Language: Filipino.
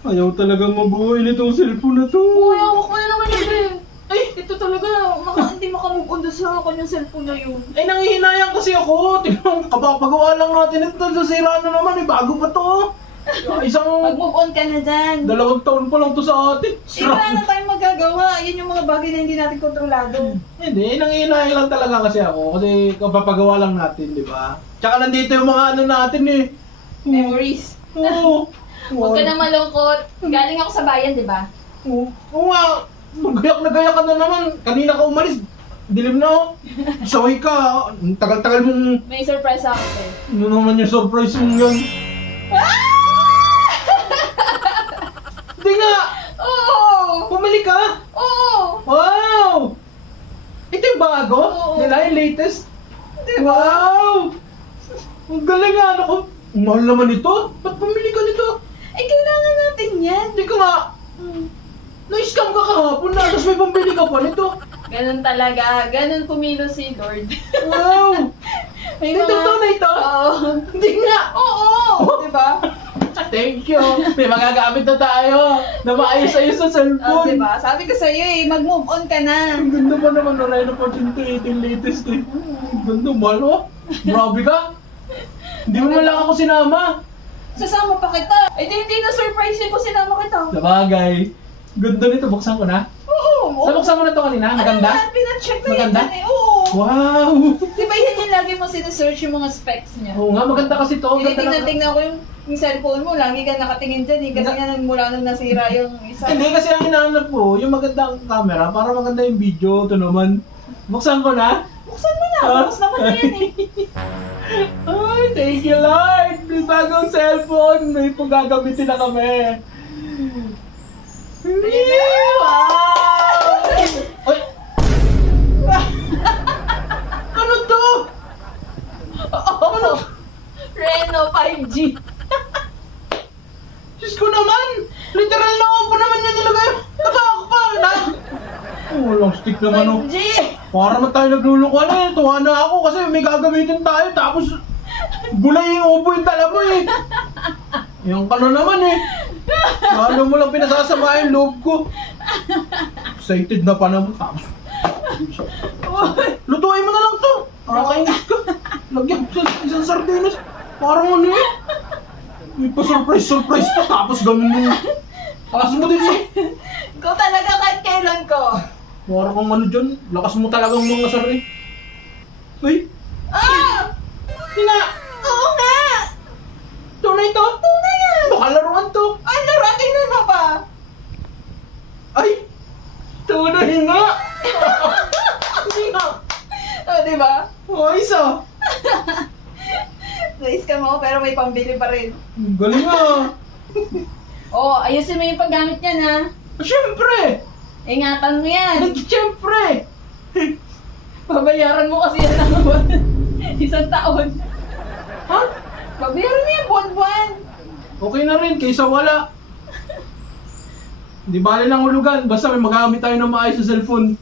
Ayaw talagang mabuhay nitong cellphone na to. Uy, hawak mo na naman yun eh. Ay, ito talaga, hindi makamove on doon sa kanyang cellphone na yun. Ay, nangihinayang kasi ako. Tingnan, kapapagawa lang natin ito. Sasira na naman eh. Bago pa to. Isang Mag-move on ka na dyan. 2 taon pa lang to sa atin. Eh, wala na tayong magagawa. Yan yung mga bagay na hindi natin kontrolado. Hindi, nangihinayang lang talaga kasi ako. Kasi kapapagawa lang natin, di ba? Tsaka nandito yung mga ano natin eh. Memories. Oo. Huwag ka na malungkot. Galing ako sa bayan, di ba? Oo nga. Nagayak na gayak ka na naman. Kanina ka umalis. Dilim na oh. Saway ka. Ang tagal-tagal mong... May surprise ako eh. Ano naman yung surprise mong yun? Hindi nga! Oo! Pumili ka! Oo! Wow! Ito yung bago? Oo. Nila yung latest? Wow! Ang galing nga! Ano ko? Ang mahal naman ito? Ba't pumili ka nito? Eh, kailangan natin yan. Hindi ka nga! Na-scam ka kahapon na, tapos may pambili ka pa nito. Ganun talaga. Ganun kumilos si Lord. Wow! May Ito to na ito? Oo. Hindi nga! Oo! Di ba? Thank you! May magagamit na tayo na maayos-ayos sa Oo, cellphone. di ba? Sabi ko sa'yo eh, mag-move on ka na. Ang ganda pa naman na Rhino 14 yung latest eh. Ang ganda, mahal oh. Grabe ka. Hindi mo na lang ako sinama. Sasama pa kita. Eh, hindi na surprise ko sinama kita. Sabagay. Ganda nito, buksan ko na. Oo. Nabuksan mo na to kanina? Maganda? Ano yan? Pinacheck ko Maganda? yan eh. Oo. Wow! Di ba yan yung lagi mo sinesearch yung mga specs niya? Oo nga, maganda kasi to. Ganda na. Tinitingnan ko yung cellphone mo, lagi ka nakatingin dyan eh. Kasi nga mula nung nasira yung isa. Hindi kasi ang hinahanap ko, yung magandang camera para maganda yung video. Ito naman. Buksan ko na. Buksan mo na, bukas naman na yan eh. Ay, thank you Lord! May bagong cellphone. May paggagamitin na kami. Wow! Ay! Ano to? Oo. Reno 5G. Diyos ko naman! Literal na ako naman yung nilagay. Tabako pa! Oh, long stick naman oh. 5G. Para naman tayo naglulukuan eh. Tuwa na ako kasi may gagamitin tayo. Tapos bulay yung upo yung tala mo eh. Yung ka na naman eh. Lalo mo lang pinasasama yung loob ko. Excited na pa naman. Tapos lutuin mo na lang to. Nakakainis ka. Lagyan sa isang sardinas. Parang ano eh. May pa-surprise pa. Tapos ganun mo. Lakas mo din eh. Ikaw talaga kahit kailan ko. Parang kang ano dyan. Lakas mo talagang mga sari. Uy. Ah! Tina. Oo nga! Tunay to. Tunay yan! Baka laruan to. Ay, narating na mo pa! Ay. Tunay nga. Hindi nga. O, di ba? Oh, isa. Na-scam ako pero may pambili pa rin. Galing ah. Oo, ayusin mo yung paggamit niyan ha. Siyempre. Ingatan mo yan. Siyempre. Babayaran mo kasi yan ng buwan. Isang taon. Ha? Babayaran mo yan buwan-buwan. Okay na rin, kaysa wala. Hindi bale ng hulugan, basta may magamit tayo ng maayos sa cellphone.